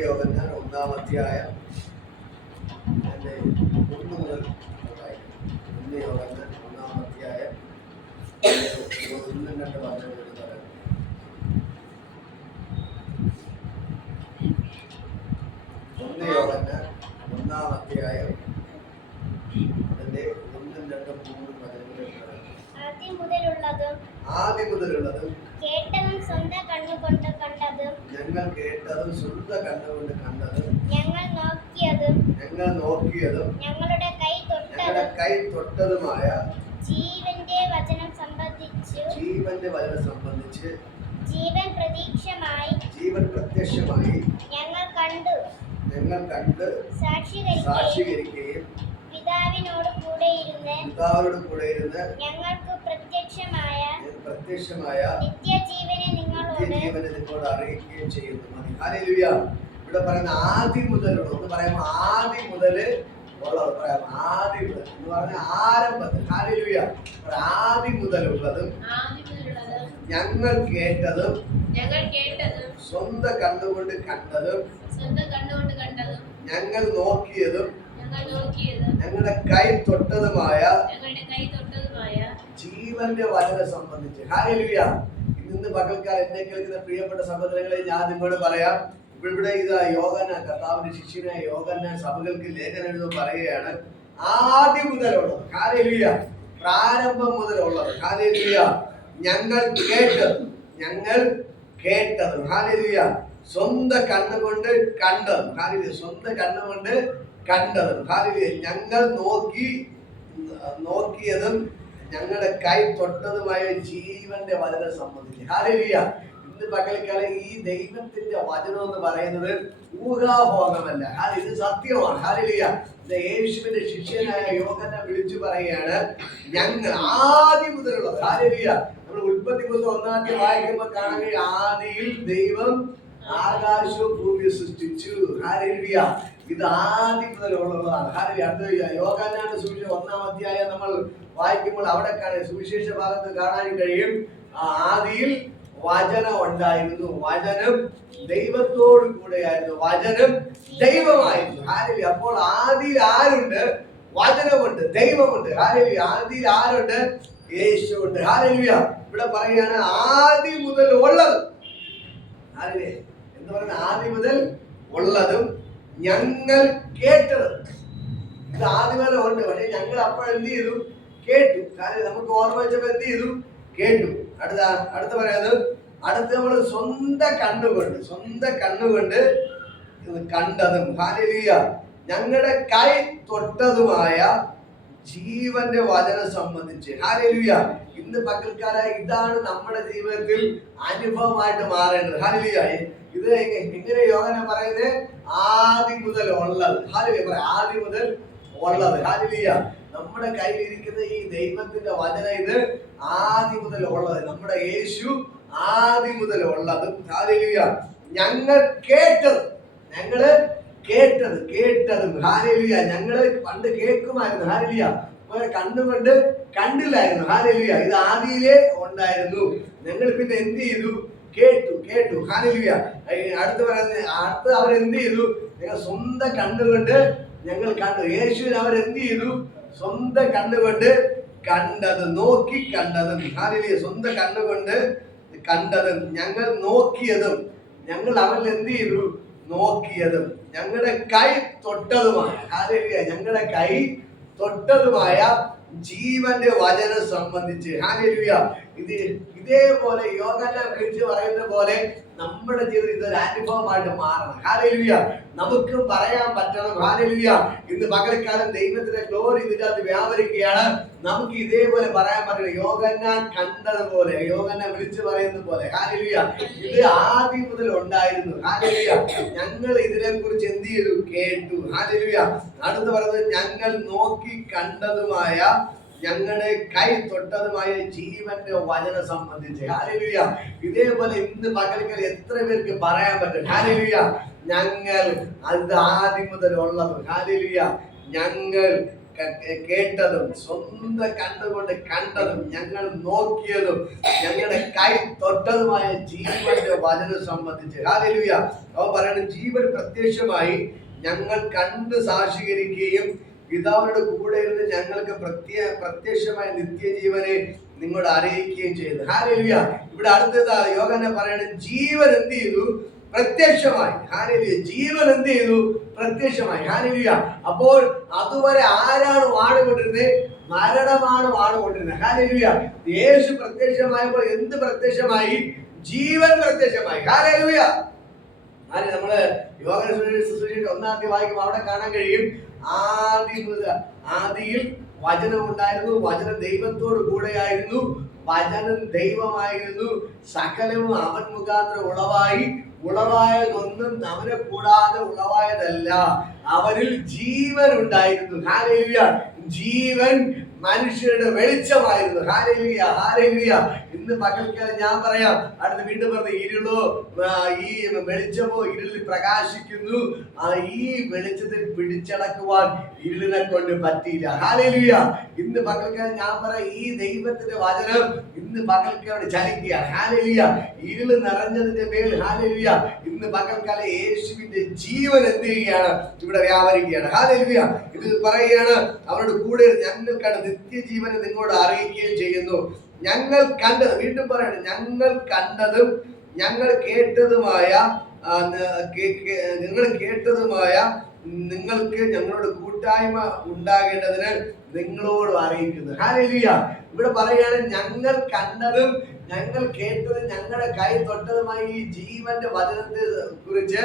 യോഹന്നാൻ 1-ാം അധ്യായം 1 മുതൽ 1 യോഹന്നാൻ 1-ാം അധ്യായം 1-2 വാക്യങ്ങൾ പറയാം. 1 യോഹന്നാൻ 1-ാം അധ്യായം അതിന്റെ 1, 2, 3 വചനങ്ങൾ പറയാം. ആദ്യം മുതലുള്ളതും കേട്ടതും സ്വന്തം കണ്ണുകൊണ്ട് കണ്ടതും ഞങ്ങൾ കേട്ടതും സ്വന്തം കണ്ണുകൊണ്ട് കണ്ടതും ഞങ്ങൾ നോക്കിയതും ഞങ്ങളുടെ കൈ തൊട്ടതുമായ ജീവന്റെ വചനം സംബന്ധിച്ച് ജീവൻ പ്രത്യക്ഷമായി ഞങ്ങൾ കണ്ട് സാക്ഷീകരിക്കുകയും പിതാവിനോട് കൂടെ ഇരുന്ന് ഞങ്ങൾക്ക് പ്രത്യക്ഷമായ നിത്യജീവനെ നിങ്ങളോട് അറിയിക്കുകയും ചെയ്യുന്നു. ഹല്ലേലൂയ. ഇവിടെ പറയുന്ന ആദ്യം മുതലുള്ള ഒന്ന് പറയുമ്പോൾ ആദ്യം മുതല് ഉള്ളത് പറയാം. ആദ്യം മുതൽ എന്ന് പറഞ്ഞ ആരംഭത്തിൽ. ഹല്ലേലൂയ. ആദ്യം മുതലുള്ളതും ഞങ്ങൾ കേട്ടതും സ്വന്തം കണ്ണുകൊണ്ട് കണ്ടതും ഞങ്ങൾ നോക്കിയതും ഞങ്ങളുടെ കൈ തൊട്ടതുമായ ജീവന്റെ വചനം സംബന്ധിച്ച്. ഹല്ലേലൂയ. ഇന്ന് പകൽക്കാലം എന്നെ കേൾക്കുന്ന പ്രിയപ്പെട്ട സഹോദരങ്ങളെ ഞാൻ നിങ്ങളോട് പറയാം. ഇവിടെ ഇതാ യോഹന്നാൻ, കർത്താവിന്റെ ശിഷ്യനായ യോഹന്നാൻ സഭകൾക്ക് ലേഖനം എഴുതുമ്പോൾ പറയുകയാണ് ആദ്യം മുതലുള്ളത്. ഹല്ലേലൂയ. പ്രാരംഭം മുതലുള്ളത്. ഹല്ലേലൂയ. ഞങ്ങൾ കേട്ടത്. ഹല്ലേലൂയ. സ്വന്തം കണ്ണുകൊണ്ട് കണ്ടത്. ഹല്ലേലൂയ. സ്വന്തം കണ്ണുകൊണ്ട് കണ്ടതും. ഹല്ലേലൂയ. ഞങ്ങൾ നോക്കിയതും ഞങ്ങളുടെ കൈ തൊട്ടതുമായ ജീവന്റെ വചനം സംബന്ധിച്ച്. ഹല്ലേലൂയ. ഇന്ന് പകൽക്കാലം ഈ ദൈവത്തിന്റെ വചനം എന്ന് പറയുന്നത് ഊഹാഭോഗമല്ല. ഇത് സത്യമാണ്. ഹല്ലേലൂയ. യേശുവിന്റെ ശിഷ്യനായ യോഹന്നാൻ വിളിച്ചു പറയുകയാണ് ഞങ്ങൾ ആദ്യം മുതലുള്ളത്. ഹല്ലേലൂയ. നമ്മൾ ഉൽപ്പത്തി പുസ്തകം 1-ാം അധ്യായം വായിക്കുമ്പോൾ കാണുക ആദിയിൽ ദൈവം ആകാശവും ഭൂമിയെ സൃഷ്ടിച്ചു. ഹല്ലേലൂയ. ഇത് ആദ്യം മുതലുള്ളതാണ്. ഹല്ലേലൂയ. അത് യോഹന്നാന്റെ സുവിശേഷം 1-ാം അധ്യായം നമ്മൾ വായിക്കുമ്പോൾ അവിടെ സുവിശേഷ ഭാഗത്ത് കാണാൻ കഴിയും ആദിയിൽ വചനം ഉണ്ടായിരുന്നു, വചനം ദൈവത്തോടു കൂടെയായിരുന്നു, വചനം ദൈവമായിരുന്നു. ഹല്ലേലൂയ. അപ്പോൾ ആദിയിൽ ആരുണ്ട്? വചനമുണ്ട്, ദൈവമുണ്ട്. ഹല്ലേലൂയ. ആദിയിൽ ആരുണ്ട്? യേശുവുണ്ട്. ഹല്ലേലൂയ. ഇവിടെ പറയുകയാണ് ആദ്യം മുതൽ ഉള്ളത്. ഹല്ലേലൂയ. എന്ന് പറയുന്നത് ആദ്യം മുതൽ ഉള്ളതും ഞങ്ങൾ കേട്ടത്. ഇത് ആദ്യം മുതൽ ഉണ്ട്. പക്ഷെ ഞങ്ങൾ അപ്പോൾ എന്ത് ചെയ്തു? കേട്ടു. കാരണം നമുക്ക് ഓർമ്മ വെച്ചപ്പോ എന്ത് ചെയ്തു? കേട്ടു. അടുത്ത പറയുന്നത് നമ്മൾ സ്വന്തം കണ്ണുകൊണ്ട് കണ്ടതും. ഹല്ലേലൂയ. ഞങ്ങളുടെ കൈ തൊട്ടതുമായ ജീവന്റെ വചനം സംബന്ധിച്ച്. ഹല്ലേലൂയ. ഇന്ന് പകൽക്കാല ഇതാണ് നമ്മുടെ ജീവിതത്തിൽ അനുഭവമായിട്ട് മാറേണ്ടത്. ഹല്ലേലൂയ. ഇത് എങ്ങനെ യോഹന്നാൻ പറയുന്നത്? ആദ്യം മുതൽ ഉള്ളത്. ഹല്ലേലൂയ. ആദ്യം മുതൽ ഉള്ളത്. ഹല്ലേലൂയ. നമ്മുടെ കയ്യിലിരിക്കുന്ന ഈ ദൈവത്തിന്റെ വചനം ഇത് ആദ്യം മുതൽ ഉള്ളത്. നമ്മുടെ യേശു ആദ്യം മുതൽ ഉള്ളതും. ഹല്ലേലൂയ. ഞങ്ങൾ കേട്ടതും. ഹല്ലേലൂയ. ഞങ്ങള് പണ്ട് കേൾക്കുമായിരുന്നു. ഹല്ലേലൂയ. കണ്ണുകൊണ്ട് കണ്ടില്ലായിരുന്നു. ഹല്ലേലൂയ. ഇത് ആദിയിലേ ഉണ്ടായിരുന്നു. ഞങ്ങൾ പിന്നെ എന്ത് ചെയ്തു? കേട്ടു. ഹല്ലേലൂയ. അടുത്ത് അവരെന്ത് ചെയ്തു? ഞങ്ങൾ സ്വന്തം കണ്ണുകൊണ്ട് ഞങ്ങൾ കണ്ടു. യേശുവിനെ അവരെന്ത് ചെയ്തു? സ്വന്തം കണ്ണുകൊണ്ട് കണ്ടത്, നോക്കി കണ്ടതും. ഹല്ലേലൂയ. സ്വന്തം കണ്ണുകൊണ്ട് കണ്ടതും ഞങ്ങൾ നോക്കിയതും. ഞങ്ങൾ അവരിൽ എന്ത് ചെയ്തു? നോക്കിയതും ഞങ്ങളുടെ കൈ തൊട്ടതുമായ. ഹല്ലേലൂയ. ഞങ്ങളുടെ കൈ തൊട്ടതുമായ ജീവന്റെ വചനം സംബന്ധിച്ച്. ഹല്ലേലൂയ. ഇതേപോലെ യോഹന്നാൻ വിളിച്ചു പറയുന്ന പോലെ നമ്മുടെ ജീവിതം ഇതൊരു അനുഭവമായിട്ട് മാറണം. ഹല്ലേലൂയ. നമുക്കും പറയാൻ പറ്റണം. ഹല്ലേലൂയ. ഇന്ന് പകൽക്കാലം ദൈവത്തിന്റെ ഗ്ലോറി ഇതിനകത്ത് വ്യാപരിക്കുകയാണ്. നമുക്ക് ഇതേപോലെ പറയാൻ പറ്റണം. യോഹന്നാൻ കണ്ടതുപോലെ, യോഹന്നാൻ വിളിച്ചു പറയുന്ന പോലെ. ഹല്ലേലൂയ. ഇത് ആദ്യം മുതൽ ഉണ്ടായിരുന്നു. ഹല്ലേലൂയ. ഞങ്ങൾ ഇതിനെ കുറിച്ച് എന്ത് ചെയ്തു? കേട്ടു. ഹല്ലേലൂയ. അടുത്ത് പറയുന്നത് ഞങ്ങൾ നോക്കി കണ്ടതുമായ ഞങ്ങളുടെ കൈ തൊട്ടതുമായ ജീവന്റെ വചനം സംബന്ധിച്ച്. ഹല്ലേലൂയ. ഇതേപോലെ ഇന്ന് പകൽക്കൽ എത്ര പേർക്ക് പറയാൻ പറ്റും? ഹല്ലേലൂയ. ഞങ്ങൾ അത് ആദ്യം മുതൽ ഉള്ളത്. ഹല്ലേലൂയ. ഞങ്ങൾ കേട്ടതും സ്വന്തം കണ്ണുകൊണ്ട് കണ്ടതും ഞങ്ങൾ നോക്കിയതും ഞങ്ങളുടെ കൈ തൊട്ടതുമായ ജീവന്റെ വചനം സംബന്ധിച്ച് ഹല്ലേലൂയ. അവൻ പറയുന്നത് ജീവൻ പ്രത്യക്ഷമായി ഞങ്ങൾ കണ്ട് സാക്ഷീകരിക്കുകയും പിതാവിനോട് കൂടെ ഇരുന്ന് ഞങ്ങൾക്ക് പ്രത്യക്ഷമായ നിത്യജീവനെ നിങ്ങളോട് അറിയിക്കുകയും ചെയ്തു. ഹല്ലേലൂയ. ഇവിടെ അടുത്തത് യോഹന്നാൻ പറയുന്നത് ജീവൻ എന്ത് ചെയ്തു? പ്രത്യക്ഷമായി. ഹല്ലേലൂയ. ജീവൻ എന്ത് ചെയ്തു? പ്രത്യക്ഷമായി. ഹല്ലേലൂയ. അപ്പോൾ അതുവരെ ആരാണ് വാഴുകൊണ്ടിരുന്നത്? മരണമാണ് വാഴുകൊണ്ടിരുന്നത്. ഹല്ലേലൂയ. യേശു പ്രത്യക്ഷമായപ്പോൾ എന്ത് പ്രത്യക്ഷമായി? ജീവൻ പ്രത്യക്ഷമായി. ഹല്ലേലൂയ. നമ്മള് യോഹന്നാൻ സുവിശേഷം 1-ാം വായിക്കുമ്പോൾ അവിടെ കാണാൻ കഴിയും, ആദിയിൽ വചനം ഉണ്ടായിരുന്നു, വചനം ദൈവത്തോട് കൂടെയായിരുന്നു, വചനം ദൈവമായിരുന്നു, സകലവും അവൻ മുഖാന്തരം ഉളവായതൊന്നും അവനെ കൂടാതെ ഉളവായതല്ല, അവനിൽ ജീവൻ ഉണ്ടായിരുന്നു. ഹല്ലേലൂയ. ജീവൻ മനുഷ്യരുടെ വെളിച്ചമായിരുന്നു. ഹല്ലേലൂയ. ഹല്ലേലൂയ. ഇന്ന് പകൽക്കാലം ഞാൻ പറയാം, അടുത്ത് വീണ്ടും പറഞ്ഞ ഇരുളോ ഈ വെളിച്ചമോ ഇരുളിൽ പ്രകാശിക്കുന്നു, ഈ വെളിച്ചത്തിൽ പിടിച്ചടക്കുവാൻ ഇരുളിനെ കൊണ്ട് പറ്റിയില്ല. ഹല്ലേലൂയ. ഇന്ന് പകൽക്കാലം ഞാൻ പറയാം, ഈ ദൈവത്തിന്റെ വചനം ഇന്ന് പകൽക്കാലം ചലിക്കുകയാണ്. ഹല്ലേലൂയ. ഇരുള് നിറഞ്ഞതിന്റെ മേൽ ഹല്ലേലൂയ ഇന്ന് പകൽക്കാലം യേശുവിന്റെ ജീവൻ എന്ത് ചെയ്യുകയാണ്? ഇവിടെ വ്യാപരിക്കുകയാണ്. ഹല്ലേലൂയ. ഇത് പറയുകയാണ്, അവരുടെ കൂടെ ഞങ്ങൾക്കാണ് നിത്യജീവനെ നിങ്ങളോട് അറിയിക്കുകയും ചെയ്യുന്നു. ഞങ്ങൾ കണ്ടത്, വീണ്ടും പറയണം, ഞങ്ങൾ കണ്ടതും ഞങ്ങൾ കേട്ടതുമായ നിങ്ങൾക്ക് ഞങ്ങളോട് കൂട്ടായ്മ ഉണ്ടാകേണ്ടതിന് നിങ്ങളോട് അറിയിക്കുന്നു. ഹല്ലേലൂയ. ഇവിടെ പറയുകയാണ്, ഞങ്ങൾ കണ്ടതും ഞങ്ങൾ കേട്ടതും ഞങ്ങളുടെ കൈ തൊട്ടതുമായി ഈ ജീവന്റെ വചനത്തെ കുറിച്ച്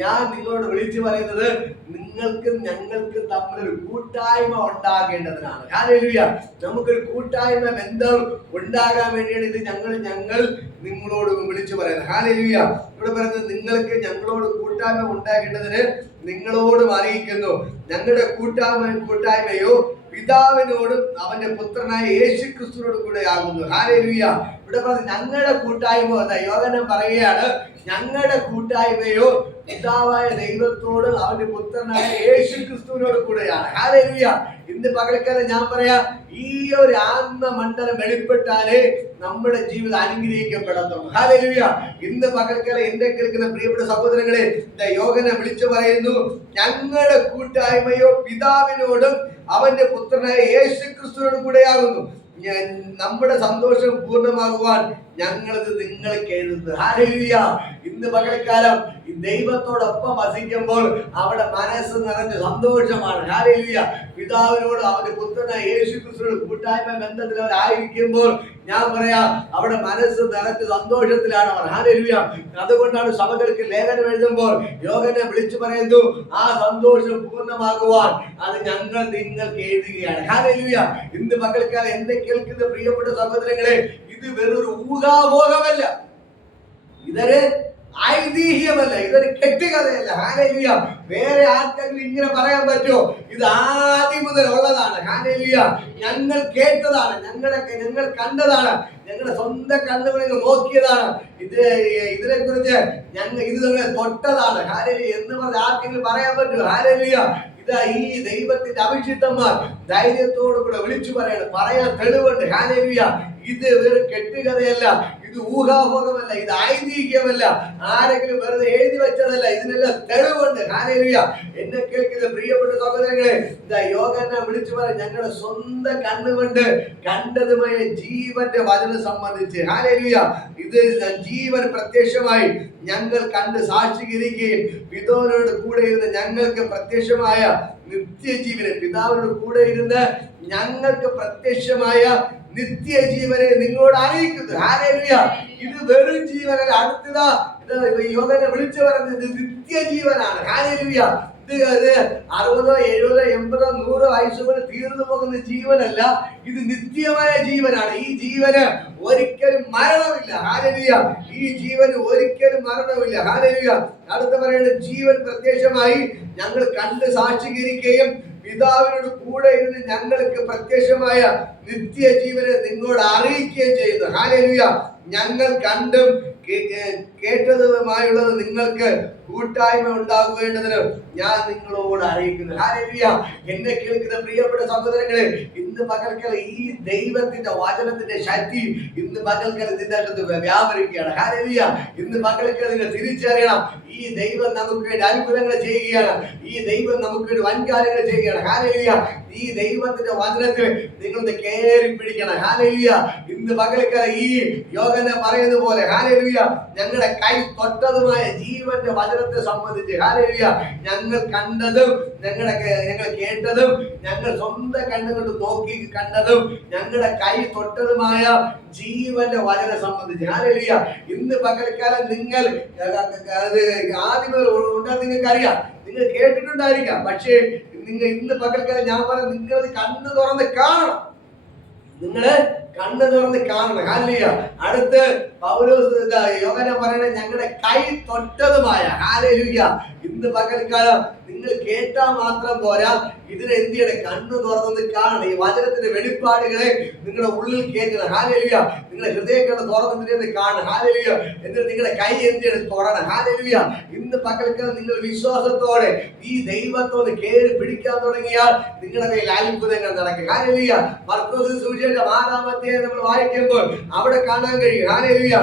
ഞാൻ നിങ്ങളോട് വിളിച്ചു പറയുന്നത് നിങ്ങൾക്കും ഞങ്ങൾക്കും തമ്മിലൊരു കൂട്ടായ്മ ഉണ്ടാകേണ്ടതിനാണ്. ഹല്ലേലൂയ. നമുക്കൊരു കൂട്ടായ്മ ബന്ധം ഉണ്ടാകാൻ വേണ്ടിയാണ് ഇത് ഞങ്ങൾ നിങ്ങളോട് വിളിച്ചു പറയുന്നത്. ഹല്ലേലൂയ. ഇവിടെ പറയുന്നത് നിങ്ങൾക്ക് ഞങ്ങളോട് കൂട്ടായ്മ ഉണ്ടാകേണ്ടതിന് നിങ്ങളോടും അറിയിക്കുന്നു. ഞങ്ങളുടെ കൂട്ടായ്മയോ പിതാവിനോടും അവന്റെ പുത്രനായ യേശുക്രിസ്തുവിനോടും കൂടെ ആകുന്നു. ഹല്ലേലൂയ. ഇവിടെ പറഞ്ഞ ഞങ്ങളുടെ കൂട്ടായ്മ യോഹന്നാൻ പറയുകയാണ്, ഞങ്ങളുടെ കൂട്ടായ്മയോ പിതാവായ ദൈവത്തോട് അവന്റെ പുത്രനായ യേശുക്രിസ്തുവിനോട് കൂടെയാണ്. ഹല്ലേലൂയ. ഇന്ന് പകൽക്കാലം ഞാൻ പറയാം, ഈ ഒരു ആത്മമണ്ഡലം വെളിപ്പെട്ടാലേ നമ്മുടെ ജീവിതം അനുഗ്രഹിക്കപ്പെടത്തുള്ളൂ. ഹല്ലേലൂയ. ഇന്ന് പകൽക്കാലം എന്നെ കേൾക്കുന്ന പ്രിയപ്പെട്ട സഹോദരങ്ങളെ, യോഹന്നാൻ വിളിച്ചു പറയുന്നു, ഞങ്ങളുടെ കൂട്ടായ്മയോ പിതാവിനോടും അവന്റെ പുത്രനായ യേശുക്രിസ്തുവിനോട് കൂടെയാകുന്നു. നമ്മുടെ സന്തോഷം പൂർണ്ണമാകുവാൻ ഞങ്ങളത് നിങ്ങൾക്ക് എഴുതുന്നു. ഹല്ലേലൂയ. ഇന്ന് പകൽക്കാലം ദൈവത്തോടൊപ്പം വസിക്കുമ്പോൾ അവിടെ മനസ്സ് നിറഞ്ഞ സന്തോഷമാണ്. ഹല്ലേലൂയ. പിതാവിനോട് അവന്റെ പുത്രനായ യേശുക്രിസ്തുവിനോട് കൂട്ടായ്മ ബന്ധത്തിൽ അവരായിരിക്കുമ്പോൾ ഞാൻ പറയാം, അവിടെ മനസ്സ് നിറഞ്ഞ സന്തോഷത്തിലാണ് അവർ. ഹല്ലേലൂയ. അതുകൊണ്ടാണ് സഭകൾക്ക് ലേഖനം എഴുതുമ്പോൾ യോഹന്നാൻ വിളിച്ചു പറയുന്നു, ആ സന്തോഷം പൂർണ്ണമാകുവാൻ അത് ഞങ്ങൾ നിങ്ങൾക്ക് എഴുതുകയാണ്. ഹല്ലേലൂയ. ഇന്ന് പകൽക്കാലം എന്നെ കേൾക്കുന്ന പ്രിയപ്പെട്ട സഹോദരങ്ങളെ, ഇത് വെറൊരു ഊഹാഭോഗമല്ല, ഇതൊരു ഐതിഹ്യമല്ല, ഇതൊരു കെട്ടുകഥയല്ല. ഹല്ലേലൂയ. വേറെ ആർക്കെങ്കിലും ഇങ്ങനെ പറയാൻ പറ്റുമോ? ഇത് ആദ്യം മുതൽ ഉള്ളതാണ്. ഹല്ലേലൂയ. ഞങ്ങൾ കേട്ടതാണ്, ഞങ്ങൾ കണ്ടതാണ്, ഞങ്ങളുടെ സ്വന്തം കണ്ണുകളിൽ നോക്കിയതാണ്. ഇതിനെ കുറിച്ച് ഇത് നമ്മളെ തൊട്ടതാണ്. ഹല്ലേലൂയ എന്ന് പറഞ്ഞ് ആർക്കെങ്കിലും പറയാൻ പറ്റുമോ? ഹല്ലേലൂയ. ഈ ദൈവത്തിന്റെ അഭിഷിക്തന്മാർ ധൈര്യത്തോടു കൂടെ വിളിച്ചു പറയാൻ തെളിവുണ്ട്. ഹല്ലേലൂയ. ഇത് വെറും കെട്ടുകഥയല്ല, ഇത് ഊഹാഭോഗമല്ല, ഇത് ഐതിഹ്യമല്ല, ആരെങ്കിലും വെറുതെ എഴുതി വെച്ചതല്ല, ഇതിനെല്ലാം തെളിവുണ്ട്. ഹല്ലേലൂയ. എന്നെ കേൾക്കുന്ന പ്രിയപ്പെട്ട സഹോദരങ്ങളെ, യോഹന്നാൻ വിളിച്ചു പറയാൻ ഞങ്ങളുടെ സ്വന്തം കണ്ണുകൊണ്ട് കണ്ടതുമായ ജീവന്റെ വചനം സംബന്ധിച്ച്. ഹല്ലേലൂയ. ഇത് ജീവൻ പ്രത്യക്ഷമായി ഞങ്ങൾ കണ്ട് സാക്ഷീകരിക്കുകയും പിതാവിനോട് കൂടെ ഇരുന്ന് ഞങ്ങൾക്ക് പ്രത്യക്ഷമായ നിത്യജീവനെ, പിതാവിനോട് കൂടെ ഇരുന്ന് ഞങ്ങൾക്ക് പ്രത്യക്ഷമായ നിത്യജീവനെ നിങ്ങളോട് അറിയിക്കുന്നു. ഹല്ലേലൂയ. ഇത് വെറും ജീവനല്ല, അടുത്തതാ യോഹന്നാൻ വിളിച്ചു പറഞ്ഞത് നിത്യജീവനാണ്. ഹല്ലേലൂയ. ഇത് 60, 70, 80, 100 വയസ്സുകൾ തീർന്നു പോകുന്ന ജീവനല്ല, ഇത് നിത്യമായ ജീവനാണ്. ഈ ജീവന് ഒരിക്കലും മരണമില്ല. ഹല്ലേലൂയ. ഈ ജീവന് ഒരിക്കലും മരണമില്ല. ഹല്ലേലൂയ. അടുത്ത പറയുന്നത് ജീവൻ പ്രത്യക്ഷമായി ഞങ്ങൾ കണ്ട് സാക്ഷീകരിക്കുകയും പിതാവിനോട് കൂടെ ഇരുന്ന് ഞങ്ങൾക്ക് പ്രത്യക്ഷമായ നിത്യജീവനെ നിങ്ങളോട് അറിയിക്കുകയും ചെയ്യുന്നു. ഹല്ലേലൂയ. ഞങ്ങൾ കണ്ടും കേട്ടതുമായുള്ളത് നിങ്ങൾക്ക് കൂട്ടായ്മ ഉണ്ടാകേണ്ടതിന് ഞാൻ നിങ്ങളോട് അറിയിക്കുന്നു. ഹല്ലേലൂയ. എന്നെ കേൾക്കുന്ന പ്രിയപ്പെട്ട സഹോദരങ്ങളെ, ഇന്ന് പകൽക്കാല ഈ ദൈവത്തിന്റെ വചനത്തിന്റെ ശക്തി ഇന്ന് പകൽക്കാലം ഇതിന്റെ അകത്ത് വ്യാപരിക്കുകയാണ്. ഹല്ലേലൂയ. ഇന്ന് പകൽക്കാലം നിങ്ങൾ തിരിച്ചറിയണം, ഈ ദൈവം നമുക്ക് വേണ്ടി അത്ഭുതങ്ങൾ ചെയ്യുകയാണ്. ഈ ദൈവം നമുക്ക് വേണ്ടി വൻകാര്യങ്ങൾ ചെയ്യുകയാണ്. ഹല്ലേലൂയ. ഈ ദൈവത്തിന്റെ വചനത്തിൽ നിങ്ങൾ കയറി പിടിക്കണം. ഹല്ലേലൂയ. ഇന്ന് പകൽക്കാലം ഈ യോഹന്നാൻ പറയുന്നത് പോലെ ഹല്ലേലൂയ, ഞങ്ങളുടെ കൈ തൊട്ടതുമായ ജീവന്റെ വചനത്തെ സംബന്ധിച്ച് ഹല്ലേലൂയ, ഞങ്ങൾ കണ്ടതും ഞങ്ങൾ കേട്ടതും ഞങ്ങൾ സ്വന്തം കണ്ണുകൊണ്ട് നോക്കി കണ്ടതും ഞങ്ങളുടെ കൈ തൊട്ടതുമായ ജീവന്റെ വചനം സംബന്ധിച്ച് ഹല്ലേലൂയ. ഇന്ന് പകൽക്കാലം നിങ്ങൾ ആദ്യമേ ഉണ്ടെന്ന് നിങ്ങൾക്ക് അറിയാം, നിങ്ങൾ കേട്ടിട്ടുണ്ടായിരിക്കാം. പക്ഷേ നിങ്ങൾ ഇന്ന് പകൽക്കാലം ഞാൻ പറയാം, നിങ്ങൾ കണ്ണ് തുറന്ന് കാണണം. നിങ്ങള് കണ്ണ് തുറന്ന് കാണണം. ഹല്ലേലൂയ. അടുത്ത് പൗലോസ് യോഹന്നാൻ പറയണേ, ഞങ്ങളുടെ കൈ തൊട്ടതുമായ ഹല്ലേലൂയ. ഇന്ന് പകൽക്കാലം നിങ്ങൾ കേട്ടാൽ മാത്രം പോരാ, ഇതിനെ എന്ത് ചെയ്യണം? കണ്ണ് തുറന്ന് കാണണം. ഈ വചനത്തിന്റെ വെളിപ്പാടുകളെ നിങ്ങളുടെ ഉള്ളിൽ കേൾക്കണം. ഹല്ലേലൂയ. നിങ്ങളുടെ ഹൃദയം കണ്ണ് തുറന്ന് കാണണം. ഹല്ലേലൂയ. എന്നിട്ട് നിങ്ങളുടെ കൈ എന്ത് ചെയ്യണം? തൊടണം. ഹല്ലേലൂയ. ഇന്ന് പകൽക്കാലം നിങ്ങൾ വിശ്വാസത്തോടെ ഈ ദൈവത്തോട് കേറി പിടിക്കാൻ തുടങ്ങിയാൽ നിങ്ങളുടെ മേൽ അത്ഭുതങ്ങൾ നടക്കും. ഹല്ലേലൂയ. മർക്കോസ് സുവിശേഷം 6-ാം അധ്യായം നമ്മൾ വായിക്കുമ്പോൾ അവിടെ കാണാൻ കഴിയും. ഹല്ലേലൂയ.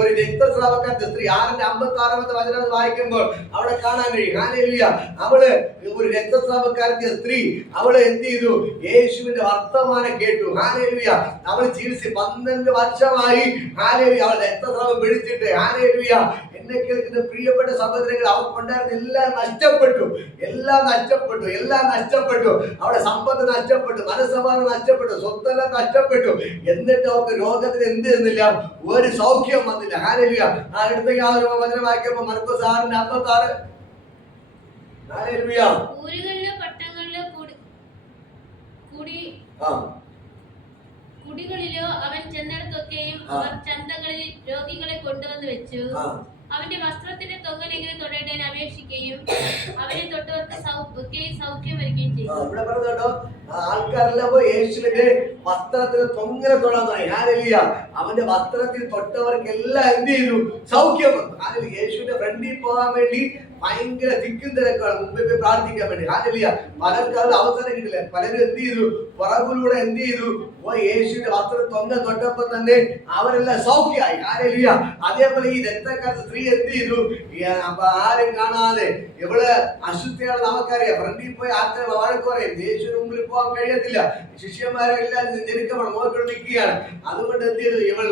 ഒരു രക്തസ്രാവക്കാരത്തെ സ്ത്രീ 6-ന്റെ 56 വായിക്കുമ്പോൾ അവിടെ കാണാൻ കഴിയും. ഹല്ലേലൂയ. അവള് ഒരു രക്തസ്രാവക്കാരത്തെ സ്ത്രീ, അവള് എന്ത് ചെയ്തു? യേശുവിന്റെ വർത്തമാനം കേട്ടു. ഹല്ലേലൂയ. അവൾ ചികിത്സ 12 വർഷമായി. ഹല്ലേലൂയ. അവൾ രക്തസ്രാവം പിടിച്ചിട്ട് ഹല്ലേലൂയ. എന്നെ കേൾക്കുന്ന പ്രിയപ്പെട്ട സഹോദരങ്ങൾ, അവർക്കുണ്ടായിരുന്ന എല്ലാം നഷ്ടപ്പെട്ടു. അവിടെ സമ്പത്ത് നഷ്ടപ്പെട്ടു, മനസ്സമാധാനം നഷ്ടപ്പെട്ടു, സ്വത്തെല്ലാം നഷ്ടപ്പെട്ടു. എന്നിട്ട് അവർക്ക് രോഗത്തിന് എന്ത് ചെയ്യുന്നില്ല? ഒരു സൗഖ്യം വന്നില്ല. ഹല്ലേലൂയ. അടുത്ത വചനം വായിക്കുമ്പോൾ മർക്കോസ് 6:56. ഹല്ലേലൂയ. കുടികളിലോ അവൻ ചെന്നിടത്തൊക്കെയും അവർ ചന്തകളിൽ രോഗികളെ കൊണ്ടുവന്ന് വെച്ചു. അവന്റെ വസ്ത്രത്തിന്റെ തൊങ്ങൽ എങ്ങനെ തൊടേണ്ടതിന് അപേക്ഷിക്കുകയും അവനെ തൊട്ടവർക്ക് സൗഖ്യം വരികയും ചെയ്തു. ഇവിടെ പറഞ്ഞോ, ആൾക്കാരെല്ലാം പോയി യേശുവിന്റെ വസ്ത്രത്തിന് തൊങ്ങലെ തൊടാൻ തുടങ്ങി. ഹല്ലേലൂയ. അവന്റെ വസ്ത്രത്തിൽ തൊട്ടവർക്കെല്ലാം എന്ത് ചെയ്തു? സൗഖ്യം വന്നു. ഹല്ലേലൂയ. യേശുവിന്റെ ഫ്രണ്ടിൽ പോകാൻ വേണ്ടി ഭയങ്കര തിക്കും തിരക്കാണ്, മുമ്പേ പോയി പ്രാർത്ഥിക്കാൻ വേണ്ടി. ഹല്ലേലൂയ. പലർക്കും അവസരം കിട്ടില്ല. പലരും എന്ത് ചെയ്തു? പുറകിലൂടെ എന്ത് ചെയ്തു? പോയി യേശുവിന്റെ വസ്ത്രം തൊങ്ങ തൊട്ടപ്പോൾ തന്നെ അവരെല്ലാം സൗഖ്യമായി. ഹല്ലേലൂയ. അതേപോലെ ഈ രക്തക്കാരത്തെ സ്ത്രീ എന്ത് ചെയ്തു? ആരും കാണാതെ, ഇവള് അശുദ്ധിയാണെന്ന് നമുക്കറിയാം. ഫ്രണ്ടിൽ പോയി ആൾക്കാർ വഴക്ക് പറയും. യേശുവിന് മുമ്പിൽ പോകാൻ കഴിയത്തില്ല. ശിഷ്യന്മാരെല്ലാം ഞെരുക്കമാണ്, നോക്കിക്കൊണ്ട് നിൽക്കുകയാണ്. അതുകൊണ്ട് എന്ത് ചെയ്തു? ഇവൾ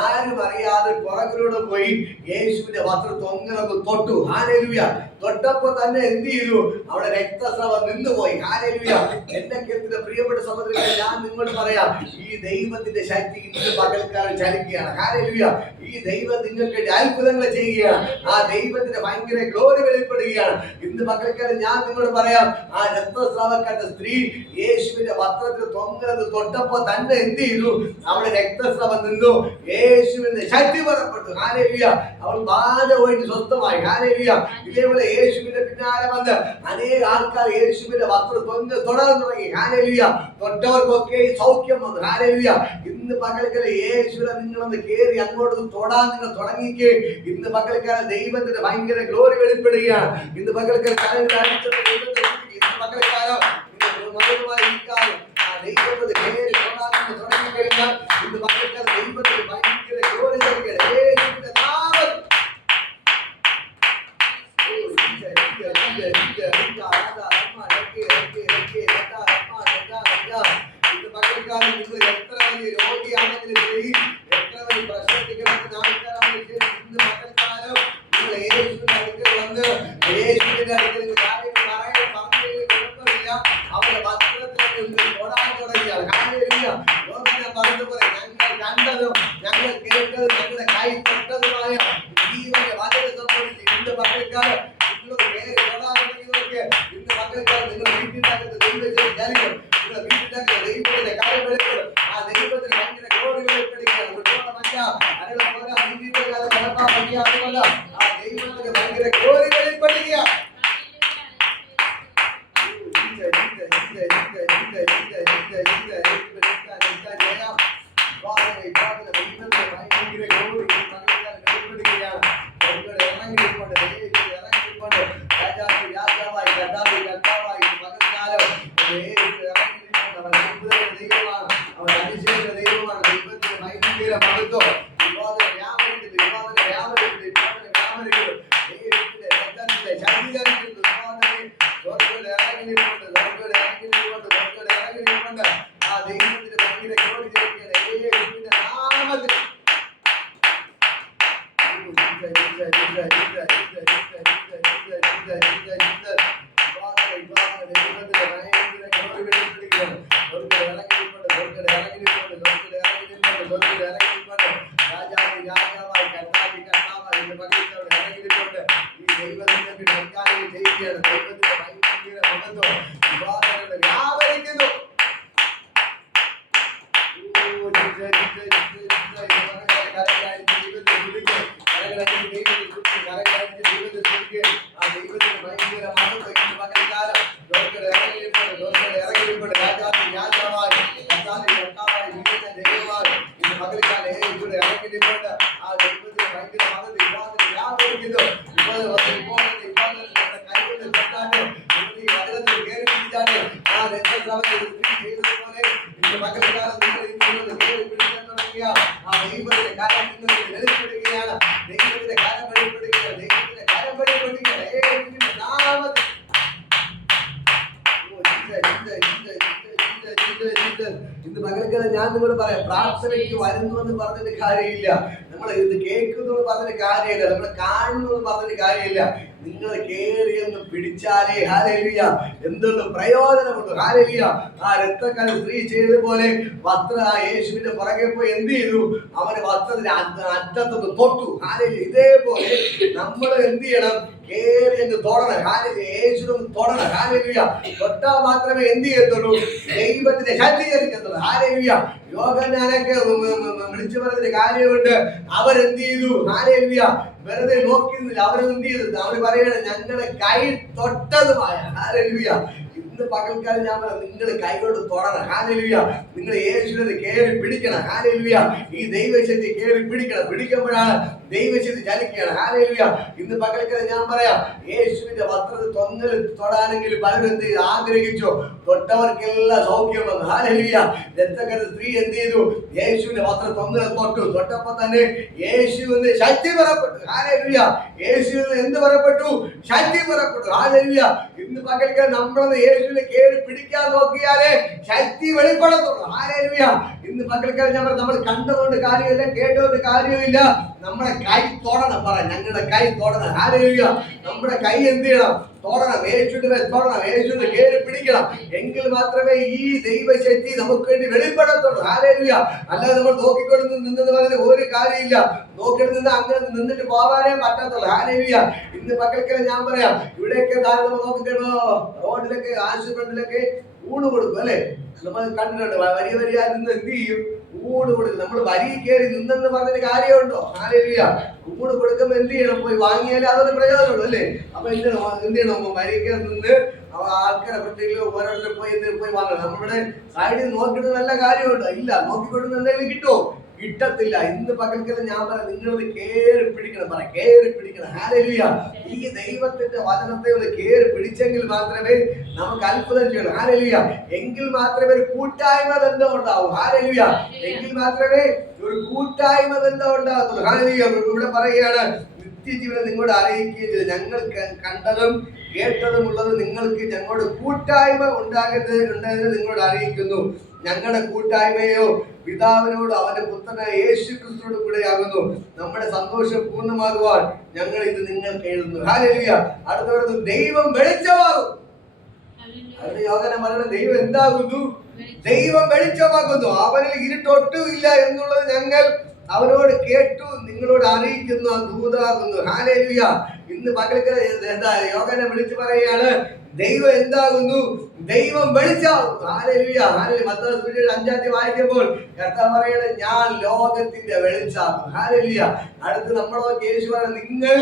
ആരും അറിയാതെ പുറകിലൂടെ പോയി യേശുവിന്റെ വസ്ത്രം തൊങ്ങലൊന്ന് തൊട്ടു. ഹല്ലേലൂയ. തൊട്ടപ്പോ തന്നെ എന്ത് ചെയ്തു? അവിടെ രക്തസ്രാവം നിന്നുപോയി. ഹല്ലേലൂയ. എന്നെ കേൾക്കുന്ന പ്രിയപ്പെട്ട സഹോദരങ്ങളെ, ഞാൻ നിങ്ങളോട് പറയാം, ഈ ദൈവത്തിന്റെ ശക്തി ഇന്ന് പകൽക്കാലം ചലിക്കുകയാണ്. ഹല്ലേലൂയ. ഈ ദൈവം നിങ്ങൾക്ക് അത്ഭുതങ്ങൾ ചെയ്യുകയാണ്. ആ ദൈവത്തിന്റെ ഭയങ്കര ഗ്ലോറി വെളിപ്പെടുകയാണ്. ഇന്ന് പകൽക്കാലം ഞാൻ നിങ്ങളോട് പറയാം, ആ രക്തസ്രാവക്കാരന്റെ സ്ത്രീ യേശുവിന്റെ വസ്ത്രത്തിൽ തൊങ്ങലത് തൊട്ടപ്പോ തന്നെ എന്ത് ചെയ്തു? അവിടെ രക്തസ്രാവം നിന്നു. യേശുവിന്റെ ശക്തി പുറപ്പെട്ടു. ഹല്ലേലൂയ. അവൾ ബാധ പോയിട്ട് സ്വസ്ഥമായി. ഹല്ലേലൂയ. ഇതേപോലെ യേശുവിന്റെ പിന്നാലെ വന്ന് അനേക ആൾക്കാർ യേശുവിന്റെ വസ്ത്രം തൊടാൻ തുടങ്ങി. ഹല്ലേലൂയ. തൊട്ടവർക്കൊക്കെ സൗഖ്യം വന്നു. ഹല്ലേലൂയ. ഇന്ന് പകൽക്കാലം യേശുവിനെ നിങ്ങളൊന്ന് കേറി അങ്ങോട്ട് തൊടാൻ നിങ്ങൾ തുടങ്ങിക്കേ. ഇന്ന് പകൽക്കാലം ദൈവത്തിന്റെ ഭയങ്കര ഗ്ലോറി വെളിപ്പെടുകയാണ്. ഇന്ന് പകൽക്കാലം ദൈവത്തെ കേറി തൊടാൻ തുടങ്ങിക്കഴിഞ്ഞാൽ ഇന്ന് പകൽക്കാലം ദൈവത്തിന് ഭയങ്കര ഗ്ലോറി യേശുവിന്റെ നാമം. ഇന്ന് പകൽക്കാലം നിങ്ങൾ എത്ര വലിയ രോഗിയാണെങ്കിലും ശരി, എത്ര വലിയ പ്രശ്നത്തിൽ കിടക്കുന്ന ആൾക്കാരാണെങ്കിലും ശരി, ഇന്ന് പകൽക്കാലം നിങ്ങൾ യേശുവിന്റെ അടുക്കൽ വന്ന് യേശുവിന്റെ അടുക്കൽ കാര്യങ്ങൾ പറഞ്ഞു കുഴപ്പമില്ല. അവരുടെ വസ്ത്രത്തിൽ തൊടാൻ തുടങ്ങിയാൽ ഹല്ലേലൂയ. യോഹന്നാൻ പറഞ്ഞതുപോലെ ഞങ്ങൾ കണ്ടതും ഞങ്ങൾ കേട്ടതും ഞങ്ങളുടെ കൈ തൊട്ടതുമായ ജീവന്റെ വചനം സംബന്ധിച്ച് ഇന്ന് പകൽക്കാലം നിങ്ങൾ നേരെ തൊടാൻ തുടങ്ങിയതൊക്കെ ഇന്ന് പകൽക്കാലം നിങ്ങൾ വീട്ടിനകത്ത് ദൈവത്തിന് ജനിക്കും. നിങ്ങളുടെ വീട്ടിനകത്ത് ദൈവത്തിന്റെ കാര്യം വെളിപ്പെടും. ആ ദൈവത്തിന് ഭയങ്കര ഗ്ലോറി വെളിപ്പെടുകയാണ്. ആ ദൈവത്തിന് ഭയങ്കര ഗ്ലോറി വെളിപ്പെടുകയാണ്. ഇറങ്ങിക്കൊണ്ട് ഇന്ന് പകൽക്കാലം ഞാൻ നിങ്ങളോട് പറയാം, പ്രാർത്ഥനയ്ക്ക് വരുന്നു എന്ന് പറഞ്ഞിട്ട് കാര്യമില്ല, നമ്മൾ ഇത് കേൾക്കുന്നു എന്ന് പറഞ്ഞിട്ട് കാര്യമില്ല, നമ്മൾ കാണുന്നു എന്ന് പറഞ്ഞിട്ട് കാര്യമില്ല. നിങ്ങൾ കേറിയൊന്ന് പിടിച്ചാലേ ഹല്ലേലൂയ എന്തുകൊണ്ട് പ്രയോജനമുണ്ട്. ഹല്ലേലൂയ. ആ രക്തക്കാരി സ്ത്രീ ചെയ്തതുപോലെ വസ്ത്ര യേശുവിന്റെ പുറകെ പോയി എന്ത് ചെയ്തു? അവന് വസ്ത്രത്തിന്റെ അറ്റത്തൊന്ന് തൊട്ടു. ഹല്ലേലൂയ. ഇതേപോലെ നമ്മൾ എന്ത് ചെയ്യണം? കേറി അങ്ങ് തൊടണം. ഹല്ലേലൂയ. യേശുവിനെ തൊടണം. ഹല്ലേലൂയ. തൊട്ടാൽ മാത്രമേ എന്ത് ചെയ്യത്തുള്ളൂ? ദൈവത്തിന്റെ ശക്തീകരിക്കത്തുള്ളൂ. ഹല്ലേലൂയ. യോഹന്നാനൊക്കെ വിളിച്ചു പറഞ്ഞൊരു കാര്യമുണ്ട്. അവരെന്ത് ചെയ്തു? ഹല്ലേലൂയ. വെറുതെ നോക്കിയിരുന്നില്ല, അവരെന്ത് ചെയ്തു? അവർ പറയണ ഞങ്ങളുടെ കൈ തൊട്ടതുമായ. ഹല്ലേലൂയ. ഇന്ന് പകൽക്കാലം ഞാൻ പറയാം, നിങ്ങൾ കൈകൊണ്ട് തൊടണം. ഹല്ലേലൂയ. നിങ്ങൾ യേശുവിനെ കേറി പിടിക്കണം. ഹല്ലേലൂയ. ഈ ദൈവശക്തി കേറി പിടിക്കണം. പിടിക്കുമ്പോഴാണ് ദൈവശക്തി ചലിക്കുകയാണ്. ഹല്ലേലൂയ. ഇന്ന് പകൽക്കാലം ഞാൻ പറയാം, യേശുവിന്റെ വസ്ത്രത്തിൽ തൊടാനെങ്കിൽ പലരും എന്ത് ചെയ്തു? ആഗ്രഹിച്ചോ? തൊട്ടവർക്കെല്ലാം സൗഖ്യം വന്നു. ഹല്ലേലൂയ. രക്തക്കാരി സ്ത്രീ എന്ത് ചെയ്തു? യേശുവിന്റെ വസ്ത്രം തൊട്ടു. തൊട്ടപ്പോ തന്നെ യേശുവിന് ശക്തി പുറപ്പെട്ടു. ഹല്ലേലൂയ. യേശുവിന് എന്ത് പുറപ്പെട്ടു? ശക്തി പുറപ്പെട്ടു. ഹല്ലേലൂയ. ഇന്ന് പകൽക്കാലം നമ്മളൊന്ന് യേശുവിനെ കേറി പിടിക്കാൻ നോക്കിയാലേ ശക്തി വെളിപ്പെടത്തുള്ളൂ. ഹല്ലേലൂയ. ഇന്ന് പകൽക്കാലം ഞാൻ പറയാം, നമ്മൾ കണ്ടതുകൊണ്ട് കാര്യമില്ല, കേട്ടതുകൊണ്ട് കാര്യമില്ല, നമ്മുടെ കൈ തൊടണം. പറ, ഞങ്ങളുടെ കൈ തൊടണം. ഹല്ലേലൂയ. നമ്മുടെ കൈ എന്ത് ചെയ്യണം? തൊടണം. യേശുവിനെ തൊടണം. യേശുവിനെ കേറി പിടിക്കണം. എങ്കിൽ മാത്രമേ ഈ ദൈവശക്തി നമുക്ക് വേണ്ടി വെളിപ്പെടത്തുള്ളൂ. ഹല്ലേലൂയ. അല്ലാതെ നമ്മൾ നോക്കിക്കൊണ്ട് നിന്നത് പറഞ്ഞാൽ ഒരു കാര്യമില്ല. നോക്കിയിട്ട് നിന്ന് അങ്ങനെ നിന്നിട്ട് പോകാനേ പറ്റത്തുള്ളൂ. ഹല്ലേലൂയ. ഇന്ന് പകൽക്കാലം ഞാൻ പറയാം, ഇവിടെയൊക്കെ ധാരാളം നോക്കിക്കണോ, റോഡിലൊക്കെ ആശുപത്രിയിലൊക്കെ ഊണ് കൊടുക്കും അല്ലെ? നമ്മൾ കണ്ടിട്ടുണ്ട്. വരിയായി നിന്ന് എന്ത് ചെയ്യും? ഊണ് കൊടുക്കും. നമ്മൾ വരി കയറി നിന്നെന്ന് പറഞ്ഞൊരു കാര്യമുണ്ടോ? ഹല്ലേലൂയ. ഊണ് കൊടുക്കുമ്പോ എന്ത് ചെയ്യണം? പോയി വാങ്ങിയാലേ അതൊരു പ്രയോജനമുള്ളൂ അല്ലേ? അപ്പൊ എന്ത് ചെയ്യണം? വരി കയറി നിന്ന് ആൾക്കാരെ പ്രത്യേകിച്ച് ഓരോരുത്തർ പോയി വാങ്ങണം. നമ്മുടെ സൈഡിൽ നോക്കിയിട്ട് നല്ല കാര്യമുണ്ടോ? ഇല്ല. നോക്കിക്കൊണ്ട് എന്തെങ്കിലും കിട്ടുമോ? കിട്ടത്തില്ല. ഇന്ന് പകൽക്കാലം ഞാൻ പറയാം, നിങ്ങളത് കേറി പിടിക്കണം. പറ, കേറി പിടിക്കണം. ഹല്ലേലൂയ. ഈ ദൈവത്തിന്റെ വചനത്തെ ഒന്ന് കേറി പിടിച്ചെങ്കിൽ മാത്രമേ നമുക്ക് അത്ഭുതം ചെയ്യണം. ഹല്ലേലൂയ. എങ്കിൽ മാത്രമേ ഒരു കൂട്ടായ്മ ബന്ധം ഉണ്ടാവൂ. ഹല്ലേലൂയ. എങ്കിൽ മാത്രമേ ഒരു കൂട്ടായ്മ ബന്ധം ഉണ്ടാകത്തുള്ളൂ. ഹല്ലേലൂയ. ഇവിടെ പറയുകയാണ്, നിത്യജീവനെ നിങ്ങളോട് അറിയിക്കുകയും ചെയ്തു. ഞങ്ങൾ കണ്ടതും കേട്ടതുമുള്ളത് നിങ്ങൾക്ക് ഞങ്ങളോട് കൂട്ടായ്മ ഉണ്ടായതിന് നിങ്ങളോട് അറിയിക്കുന്നു. ഞങ്ങളുടെ കൂട്ടായ്മയോ പിതാവിനോട് അവന്റെ പുത്രനായ യേശു ക്രിസ്തുവിനോട് കൂടെയാകുന്നു. നമ്മുടെ സന്തോഷം പൂർണ്ണമാകുവാൻ ഞങ്ങൾ ഇത് നിങ്ങൾക്ക് എഴുതുന്നു. ഹല്ലേലൂയ. അടുത്ത ദൈവം വെളിച്ചമാകും. അടുത്ത യോഹന്നാൻ പറയുന്നത് ദൈവം എന്താകുന്നു? ദൈവം വെളിച്ചമാകുന്നു. അവനിൽ ഇരുട്ടൊട്ടും ഇല്ല എന്നുള്ളത് ഞങ്ങൾ അവനോട് കേട്ടു നിങ്ങളോട് അറിയിക്കുന്നു. ദൂതാകുന്നു. ഹല്ലേലൂയ. ഇന്ന് പകൽക്കാലം യോഹന്നാൻ വിളിച്ചു പറയുകയാണ്, ദൈവം എന്താകുന്നു? ദൈവം വെളിച്ചമാകുന്നു. ഹല്ലേലൂയ. ഹല്ലേലൂയ. മത്തായി സുവിശേഷം 5 വായിക്കുമ്പോൾ കർത്താവ് പറയുന്നത്, ഞാൻ ലോകത്തിന്റെ വെളിച്ചമാകുന്നു. ഹല്ലേലൂയ. അടുത്ത് നമ്മളൊക്കെ യേശു പറയുന്നത്, നിങ്ങൾ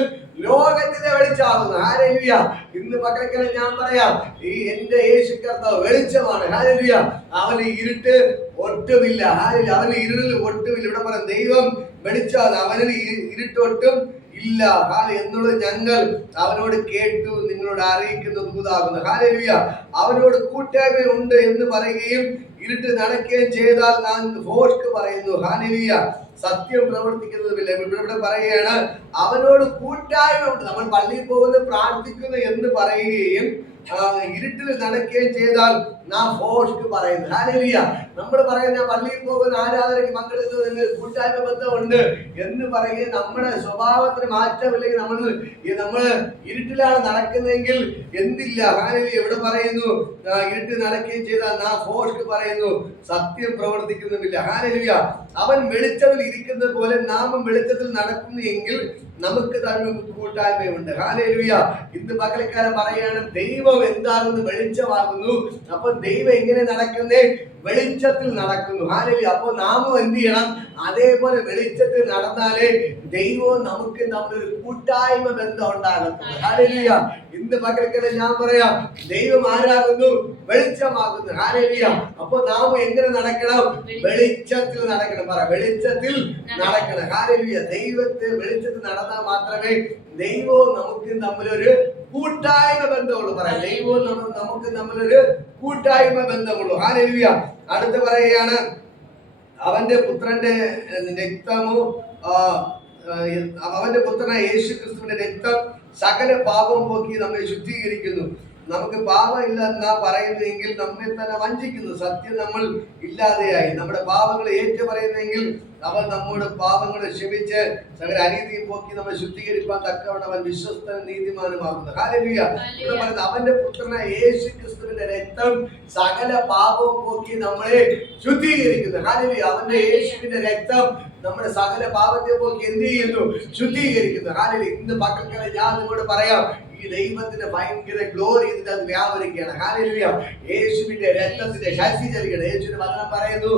ലോകത്തിന്റെ വെളിച്ചമാകുന്നു. ഹല്ലേലൂയ. ഇന്ന് പകൽക്കാലം ഞാൻ പറയാം, ഈ എന്റെ യേശു കർത്താവ് വെളിച്ചമാണ്. ഹല്ലേലൂയ. അവന് ഇരുട്ട് ഒട്ടുമില്ല. ഹല്ലേലൂയ. അവന് ഇരുളിൽ ഒട്ടുമില്ല. ഇവിടെ പറയാം, ദൈവം വെളിച്ചമാണ്, അവനിൽ ഇരുട്ടൊട്ടും ഇല്ല. എന്നുള്ളത് ഞങ്ങൾ അവനോട് കേട്ടു നിങ്ങളോട് അറിയിക്കുന്ന ദൂതാകുന്നു. ഹല്ലേലൂയ. അവനോട് കൂട്ടായ്മ ഉണ്ട് എന്ന് പറയുകയും ഇരുട്ട് നടക്കുകയും ചെയ്താൽ ഞാൻ ഭോഷ്ക് പറയുന്നു. ഹല്ലേലൂയ. സത്യം പ്രവർത്തിക്കുന്നതുമില്ല. ഇവിടെ പറയുകയാണ്, അവനോട് കൂട്ടായ്മ ഉണ്ട്. നമ്മൾ പള്ളിയിൽ പോകുന്നു, പ്രാർത്ഥിക്കുന്നു എന്ന് പറയുകയും ഇരുട്ടിൽ നടക്കുകയും ചെയ്താൽ നാം ഫോഷ്ക്ക് പറയുന്നു. ഹല്ലേലൂയ. നമ്മൾ പറയുന്ന പള്ളിയിൽ പോകുന്ന ആരാധനയ്ക്ക് പങ്കെടുക്കുന്നതിന് കൂട്ടായ്മ ബന്ധമുണ്ട് എന്ന് പറയുക നമ്മുടെ സ്വഭാവത്തിന് മാറ്റമില്ലെങ്കിൽ നമ്മൾ ഇരുട്ടിലാണ് നടക്കുന്നതെങ്കിൽ എന്തില്ല. ഹല്ലേലൂയ. ഇവിടെ പറയുന്നു ഇരുട്ടിൽ നടക്കുകയും ചെയ്താൽ നാം ഫോഷ്ക്ക് പറയുന്നു, സത്യം പ്രവർത്തിക്കുന്നുമില്ല. ഹല്ലേലൂയ. അവൻ വെളിച്ചത്തിൽ ഇരിക്കുന്നത് പോലെ നാമും വെളിച്ചത്തിൽ നടക്കുന്നു എങ്കിൽ നമുക്ക് തന്നെ കൂട്ടായ്മയുണ്ട്. ഹല്ലേലൂയ. ഇന്ന് പകൽക്കാലം പറയാണ് ദൈവം എന്താകുന്നു? വെളിച്ചമാകുന്നു. അപ്പൊ ദൈവം എങ്ങനെ നടക്കുന്നേ? വെളിച്ചത്തിൽ നടക്കുന്നു. ഹല്ലേലൂയ. അപ്പൊ നാമും എന്ത് ചെയ്യണം? അതേപോലെ വെളിച്ചത്തിൽ നടന്നാലേ ദൈവവും നമുക്ക് തമ്മിൽ കൂട്ടായ്മ ബന്ധം ഉണ്ടാകത്തുള്ളൂ. ഹല്ലേലൂയ. ഇന്ന് പകൽക്കാലം ഞാൻ പറയാം, ദൈവം ആരാകുന്നു? വെളിച്ചമാകുന്നു. ഹല്ലേലൂയ. അപ്പൊ നാം എങ്ങനെ നടക്കണം? വെളിച്ചത്തിൽ നടക്കണം. പറ, വെളിച്ചത്തിൽ നടക്കണം. ഹല്ലേലൂയ. ദൈവത്തെ വെളിച്ചത്തിൽ നടന്നാൽ മാത്രമേ ദൈവവും നമുക്ക് തമ്മിലൊരു കൂട്ടായ്മ ബന്ധമുള്ളൂ. പറയാം, ദൈവവും നമുക്ക് തമ്മിലൊരു കൂട്ടായ്മ ബന്ധമുള്ളൂ. ഹല്ലേലൂയ. അടുത്ത് പറയുകയാണ്, അവന്റെ പുത്രന്റെ രക്തമോ അവന്റെ പുത്രനായ യേശു ക്രിസ്തുവിന്റെ രക്തം സകല പാപം പോക്കി നമ്മെ ശുദ്ധീകരിക്കുന്നു. നമുക്ക് പാപമില്ല എന്നാ പറയുന്നതെങ്കിൽ നമ്മെ തന്നെ വഞ്ചിക്കുന്നു. സത്യം നമ്മൾ ഇല്ലാതെയായി. നമ്മുടെ പാപങ്ങൾ ഏറ്റു പറയുന്നെങ്കിൽ അവൻ നമ്മുടെ പാപങ്ങളെ ക്ഷമിച്ച് സകല അനീതിയും പോക്കി നമ്മെ ശുദ്ധീകരിക്കാൻ തക്കവണ്ണം അവൻ വിശ്വസ്തനും നീതിമാനുമാകുന്നു. ഹല്ലേലൂയ. ഇവിടെ പറയുന്നത് അവന്റെ പുത്രനായ യേശു ക്രിസ്തുവിന്റെ രക്തം സകല പാപവും പോക്കി നമ്മളെ ശുദ്ധീകരിക്കുന്നു. ഹല്ലേലൂയ. അവന്റെ യേശുവിന്റെ രക്തം നമ്മുടെ സകല പാപത്തെ പോക്കി എന്ത് ചെയ്യുന്നു? ശുദ്ധീകരിക്കുന്നു. ഹല്ലേലൂയ. ഇന്ന് പകൽക്കാലം ഞാൻ നിങ്ങളോട് പറയാം, ഈ ദൈവത്തിന്റെ ഭയങ്കര ഗ്ലോറി ഇതിന്റെ അത് വ്യാപരിക്കുകയാണ്. ഹല്ലേലൂയ. യേശുവിന്റെ രക്തത്തിന്റെ ശക്തി ചലിക്കണം. യേശുവിന്റെ വചനം പറയുന്നു,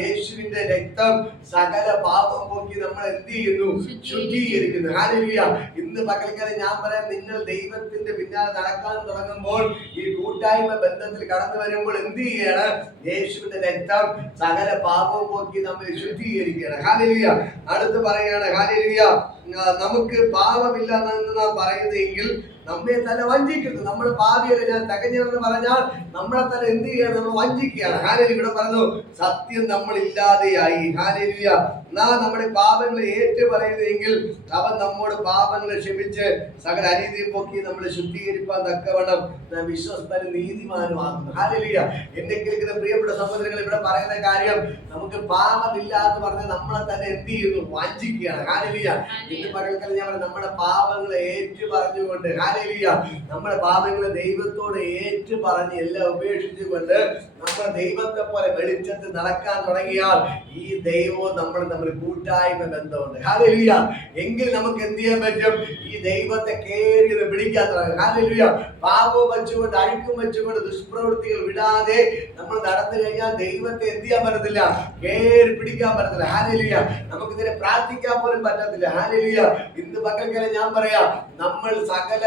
യേശുവിന്റെ രക്തം സകല പാപം പോക്കി നമ്മൾ എന്ത് ചെയ്യുന്നു? ശുദ്ധീകരിക്കുന്നു. ഹല്ലേലൂയ. ഇന്ന് പകൽക്കാലം ഞാൻ പറയാം, നിങ്ങൾ ദൈവത്തിന്റെ പിന്നാലെ നടക്കാൻ തുടങ്ങുമ്പോൾ, ഈ കൂട്ടായ്മ ബന്ധത്തിൽ കടന്നു വരുമ്പോൾ എന്ത് ചെയ്യണം? യേശുവിന്റെ രക്തം സകല പാപവും പോക്കി നമ്മെ ശുദ്ധീകരിക്കുകയാണ്. ഹല്ലേലൂയ. അടുത്ത് പറയാണ്, ഹല്ലേലൂയ, നമുക്ക് പാപമില്ല എന്ന് നാം പറയുന്നതെങ്കിൽ നമ്മെ തന്നെ വഞ്ചിക്കുന്നു. നമ്മൾ പാപിയല്ല, ഞാൻ തികഞ്ഞെന്ന് പറഞ്ഞാൽ നമ്മളെ തന്നെ എന്ത് ചെയ്യണം? നമ്മൾ വഞ്ചിക്കുകയാണ്. ഹല്ലേലൂയ. ഇവിടെ പറഞ്ഞു, സത്യം നമ്മൾ ഇല്ലാതെയായി. ഹല്ലേലൂയ. നാം നമ്മുടെ പാപങ്ങളെ ഏറ്റു പറയുന്നതെങ്കിൽ അവൻ നമ്മോട് പാപങ്ങളെ ക്ഷമിച്ച് സകല അനീതിയും പോക്കി നമ്മളെ ശുദ്ധീകരിക്കാൻ തക്കവണ്ണം വിശ്വസ്തനും നീതിമാനുമാകുന്നു. ഹല്ലേലൂയ. എന്നെ കേൾക്കുന്ന പ്രിയപ്പെട്ട സഹോദരങ്ങൾ, ഇവിടെ പറയുന്ന കാര്യം, നമുക്ക് പാപമില്ല എന്ന് പറഞ്ഞാൽ നമ്മളെ തന്നെ എന്ത് ചെയ്യുന്നു? വഞ്ചിക്കുകയാണ്. ഹല്ലേലൂയ. ഇന്ന് പകൽക്കാലം ഞാൻ നമ്മുടെ പാപങ്ങളെ ഏറ്റു പറഞ്ഞുകൊണ്ട്, ഹല്ലേലൂയ, നമ്മുടെ പാപങ്ങളെ ദൈവത്തോട് ഏറ്റു പറഞ്ഞ് എല്ലാം ഉപേക്ഷിച്ചുകൊണ്ട് നമ്മൾ ദൈവത്തെ പോലെ വെളിച്ചത്തിൽ നടക്കാൻ തുടങ്ങിയാൽ ഈ ദൈവവും നമ്മൾ തമ്മിൽ കൂട്ടായ്മ ബന്ധമുണ്ട്. ഹല്ലേലൂയ. എങ്കിൽ നമുക്ക് എന്ത് ചെയ്യാൻ പറ്റും? ഈ ദൈവത്തെ കേറി പിടിക്കാൻ തുടങ്ങും. ഹല്ലേലൂയ. പാപവും വെച്ചുകൊണ്ട്, അഴുക്കും വെച്ചുകൊണ്ട്, ദുഷ്പ്രവൃത്തികൾ വിടാതെ നമ്മൾ നടന്നു കഴിഞ്ഞാൽ ദൈവത്തെ എന്ത് ചെയ്യാൻ പറ്റത്തില്ല? കേറി പിടിക്കാൻ പറ്റത്തില്ല. ഹല്ലേലൂയ. നമുക്ക് ഇതിനെ പ്രാർത്ഥിക്കാൻ പോലും പറ്റത്തില്ല. ഹല്ലേലൂയ. ഇന്ന് പകൽക്കാലം ഞാൻ പറയാം, നമ്മൾ സകല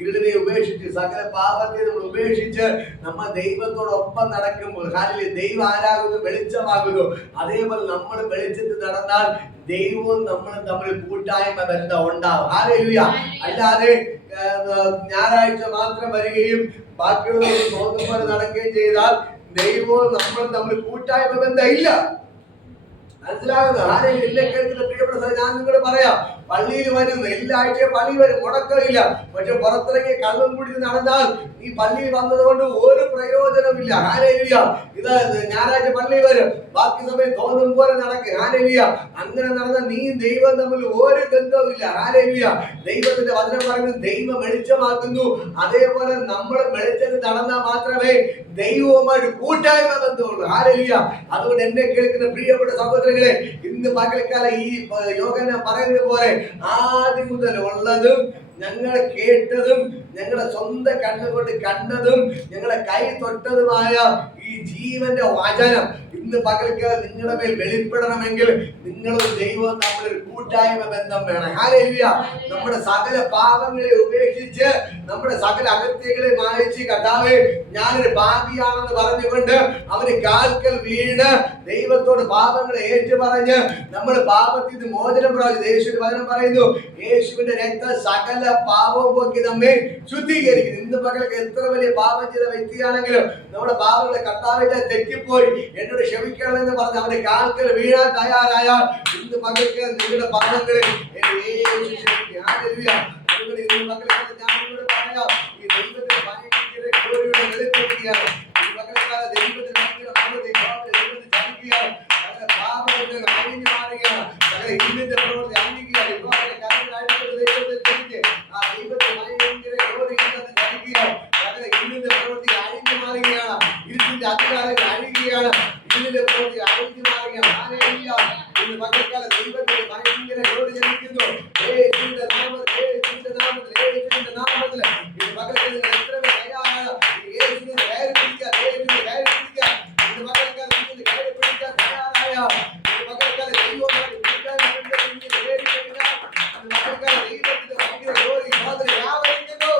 ഇരുളിനെ ഉപേക്ഷിച്ച്, സകല പാപത്തെ നമ്മൾ ഉപേക്ഷിച്ച് നമ്മൾ ദൈവത്തോടൊപ്പം നടക്കുമ്പോൾ, ഹല്ലേലൂയ, ദൈവം ആരാകുന്നു? വെളിച്ചമാകുന്നു. അതേപോലെ നമ്മൾ വെളിച്ചത്തിൽ നടന്നാൽ ദൈവവും നമ്മളും തമ്മിൽ കൂട്ടായ്മ ബന്ധം ഉണ്ടാവും. ഹല്ലേലൂയ. അല്ലാതെ ഞായറാഴ്ച മാത്രം വരികയും ബാക്കിയുള്ളവർക്ക് തോന്നുന്ന പോലെ നടക്കുകയും ചെയ്താൽ ദൈവവും നമ്മളും തമ്മിൽ കൂട്ടായ്മ ബന്ധം ഇല്ല. മനസ്സിലാകുന്നു? ആരെയും എന്നെ കേൾക്കുന്ന പ്രിയപ്പെട്ട ഞാൻ നിങ്ങളോട് പറയാം, പള്ളിയിൽ വരുന്നു, എല്ലാ ആഴ്ചയും പള്ളി വരും, മുടക്കമില്ല. പക്ഷെ പുറത്തിറങ്ങി കള്ളും കുടിച്ച് നടന്നാൽ ഈ പള്ളിയിൽ വന്നത് കൊണ്ട് ഒരു പ്രയോജനമില്ല. ഹല്ലേലൂയ. ഇത് ഞായറാഴ്ച പള്ളി വരും, ബാക്കി സമയം തോന്നും പോലെ നടക്കും. ഹല്ലേലൂയ. അങ്ങനെ നടന്നാൽ നീ ദൈവം തമ്മിൽ ഒരു ബന്ധവുമില്ല. ഹല്ലേലൂയ. ദൈവത്തിന്റെ വചനം പറയുന്നത് ദൈവം വെളിച്ചമാക്കുന്നു. അതേപോലെ നമ്മൾ വെളിച്ചത്തിൽ നടന്നാൽ മാത്രമേ ദൈവവുമായിട്ട് കൂട്ടായ്മ ബന്ധമുള്ളൂ. ഹല്ലേലൂയ. അതുകൊണ്ട് എന്നെ കേൾക്കുന്ന പ്രിയപ്പെട്ട സഹോദരങ്ങളെ, ഇന്ന് പകൽക്കാലം ഈ യോഗന പറയുന്ന പോലെ ആദ്യം മുതൽ ഉള്ളതും ഞങ്ങൾ കേട്ടതും ഞങ്ങളുടെ സ്വന്തം കണ്ണുകൊണ്ട് കണ്ടതും ഞങ്ങളുടെ കൈ തൊട്ടതുമായ ഈ ജീവന്റെ വചനം ഇന്ന് പകൽക്കാലം നിങ്ങളുടെ മേൽ വെളിപ്പെടണമെങ്കിൽ നിങ്ങളും ദൈവവും തമ്മിൽ കൂട്ടായ്മ ബന്ധം വേണം. ഹല്ലേലൂയ. നമ്മുടെ സകല പാപങ്ങളെ ഉപേക്ഷിച്ച്, നമ്മുടെ സകല അകത്യങ്ങളെ മായിച്ച്, കർത്താവേ ഞാനൊരു പാപിയാണെന്ന് പറഞ്ഞുകൊണ്ട് അവന് കാൽക്കൽ വീണ് ദൈവത്തോട് പാപങ്ങളെ ഏറ്റുപറഞ്ഞ് നമ്മൾ പാപത്തിൽ നിന്ന് മോചനം പ്രാപിച്ചു. യേശുവിന്റെ വചനം പറയുന്നു, യേശുവിന്റെ രക്തം സകല പാപവും പോക്കി നമ്മെ ശുദ്ധീകരിക്കുന്നു. ഇന്ന് പകൽക്ക് എത്ര വലിയ പാപം ചെയ്ത വ്യക്തിയാണെങ്കിലും നമ്മുടെ പാപങ്ങളെ കർത്താവിന്റെ തെറ്റിപ്പോയി എന്നോട് ക്ഷമിക്കണമെന്ന് പറഞ്ഞ് അവന്റെ കാൽക്കൽ വീഴാൻ തയ്യാറായാൽ ഇന്ന് പകൽക്ക് നിങ്ങളുടെ പാപങ്ങളെ യേശു ക്ഷമിക്കും. ഹല്ലേലൂയ. അതുകൊണ്ട് ഇന്ന് പകൽക്ക് ഞാൻ നിങ്ങളോട് പറയാം, ഈ ദൈവത്തിന്റെ മാറുകയാണ്. ഇതിന്റെ പ്രവൃത്തി അഴിഞ്ഞു മാറുകയാണ്. ഹല്ലേലൂയ. ഇന്ന് പകൽക്കാലം ദൈവത്തിന് ഭയങ്കര ഗ്ലോറി ലഭിക്കുന്നു. യേശുവിന്റെ നാമത്തിൽ, യേശുവിന്റെ നാമത്തിൽ, യേശുവിന്റെ നാമത്തിൽ ഇന്ന് പകൽക്കാലം നിങ്ങൾ എത്ര പേർ തയ്യാറാണ്? യേശുവിനെ കയറി പിടിക്കാൻ, യേശുവിനെ കയറി പിടിക്കാൻ. ഇന്ന് പകൽക്കാലം നിങ്ങൾ കയറി പിടിക്കാൻ തയ്യാറായ ഇന്ന് പകൽക്കാലം ദൈവവുമായി കൂട്ടായ്മ ഇന്ന് കയറി കഴിഞ്ഞാൽ ഇന്ന് പകൽക്കാലം ദൈവത്തിന്റെ ഭയങ്കര ഗ്ലോറി മാതിരി വ്യാപരിക്കുന്നു.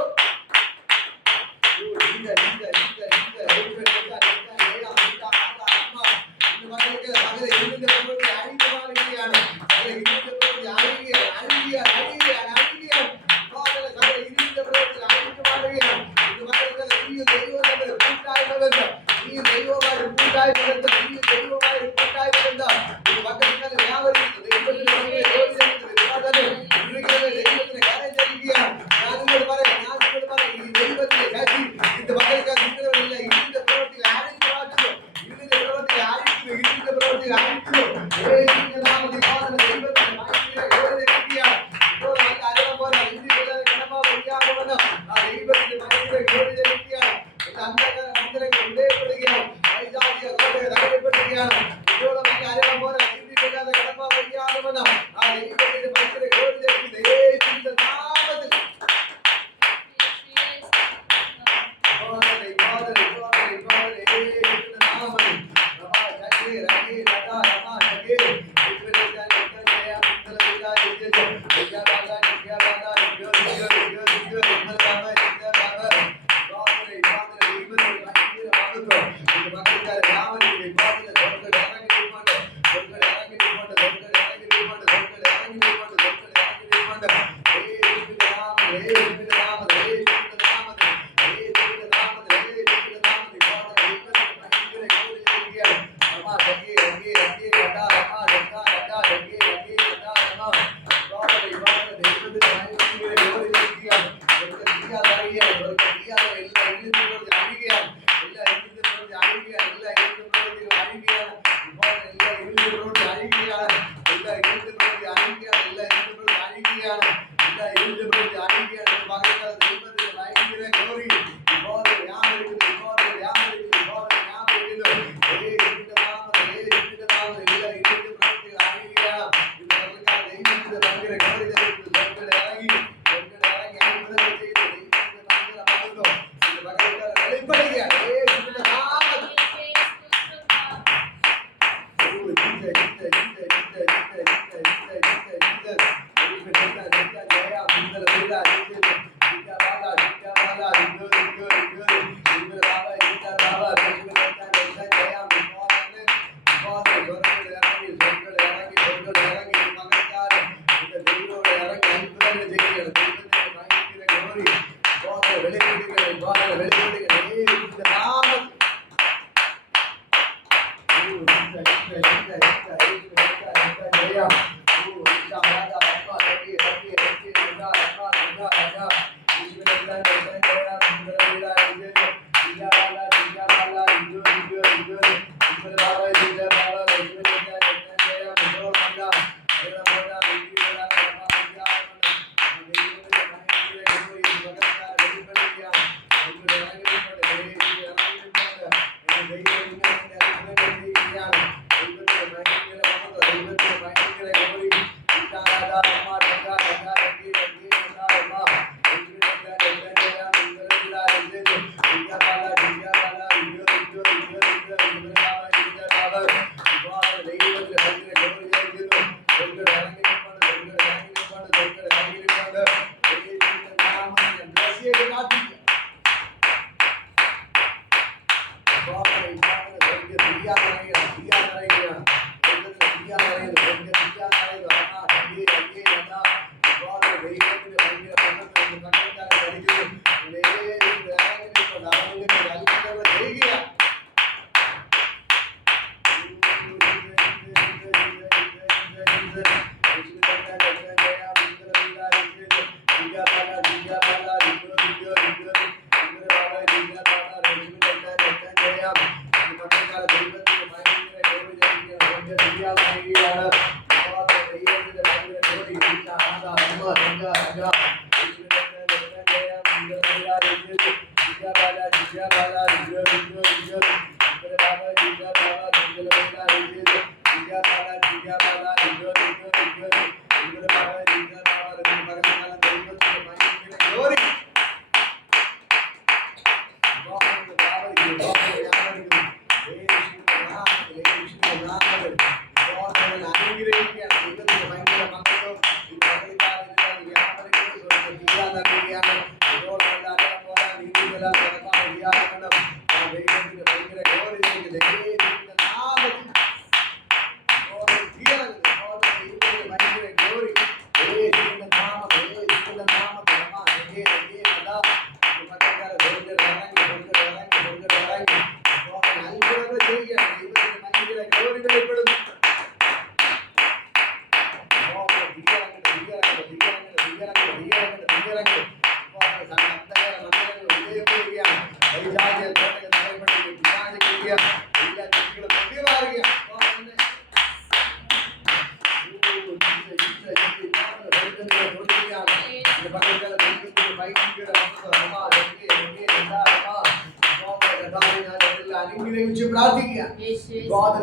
അനുഗ്രഹിച്ച് പ്രാർത്ഥിക്കുക.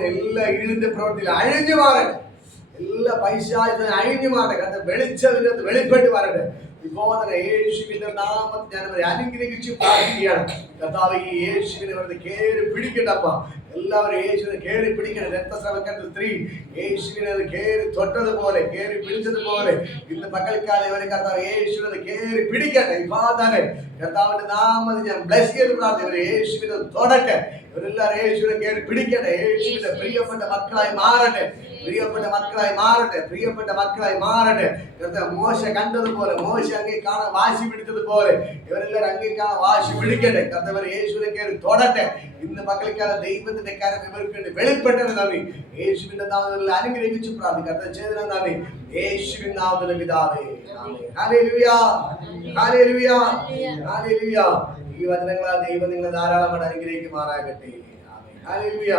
എല്ലാ ഇരുളിന്റെ പ്രവൃത്തിയിൽ അഴിഞ്ഞു മാറട്ടെ. എല്ലാ പൈശാചിനും അഴിഞ്ഞു മാറട്ടെ. കാരണം വെളിച്ചതിനകത്ത് വെളിപ്പെട്ട് വരട്ടെ. വിബോധന യേശുവിന്റെ നാമത്തിൽ ഞാൻ അവരെ അനുഗ്രഹിച്ച് പ്രാർത്ഥിക്കുകയാണ്. കർത്താവ് ഈ യേശുവിനെ അവരുടെ കേറി പിടിക്കട്ടപ്പ. എല്ലാവരും യേശുവിനെ കേറി പിടിക്കണം. രക്തസ്രവക്കാരത്തെ സ്ത്രീ യേശുവിനെ കേറി തൊട്ടതുപോലെ കേറി പിടിച്ചതുപോലെ ഇന്ന് പകൽക്കാലം ഇവരെ കർത്താവ് യേശുവിനെ കേറി പിടിക്കട്ടെ. വിബോധനെ കർത്താവിന്റെ നാമത്തിൽ ഞാൻ ബ്ലസ് ചെയ്ത് പ്രാർത്ഥിക്കും. യേശുവിനെ തൊടട്ടെ. ഇവരെല്ലാവരും യേശുവിനെ കേറി പിടിക്കട്ടെ. യേശുവിന്റെ പ്രിയപ്പെട്ട മക്കളായി മാറട്ടെ. പ്രിയപ്പെട്ട മക്കളായി മാറട്ടെ. പ്രിയപ്പെട്ട മക്കളായി മാറട്ടെ. കർത്താവ് മോശ കണ്ടതുപോലെ, മോശ അങ്ങേ കാണാൻ വാശി പിടിച്ചതുപോലെ ഇവരെല്ലാവരും അങ്ങേ കാണാൻ വാശി പിടിക്കട്ടെ. കർത്താവ് യേശുവിനെ കേറി തൊടട്ടെ. ഇന്ന് പകൽക്കാലം ദൈവത്തിന്റെ കാര്യം ഇവർക്ക് വേണ്ടി വെളിപ്പെട്ടത് നന്ദി. യേശുവിന്റെ നാമത്തിൽ അനുഗ്രഹിച്ചു പ്രാർത്ഥിക്കും. കർത്താവ് ചെയ്തത് നന്ദി. യേശുവിൻ നാമത്തിൽ പിതാവേ. Hallelujah, hallelujah, hallelujah. ഈ വചനങ്ങളാൽ ദൈവം നിങ്ങളെ ധാരാളമായിട്ട് അനുഗ്രഹിക്കുമാറാകട്ടെ. ഹല്ലേലൂയ.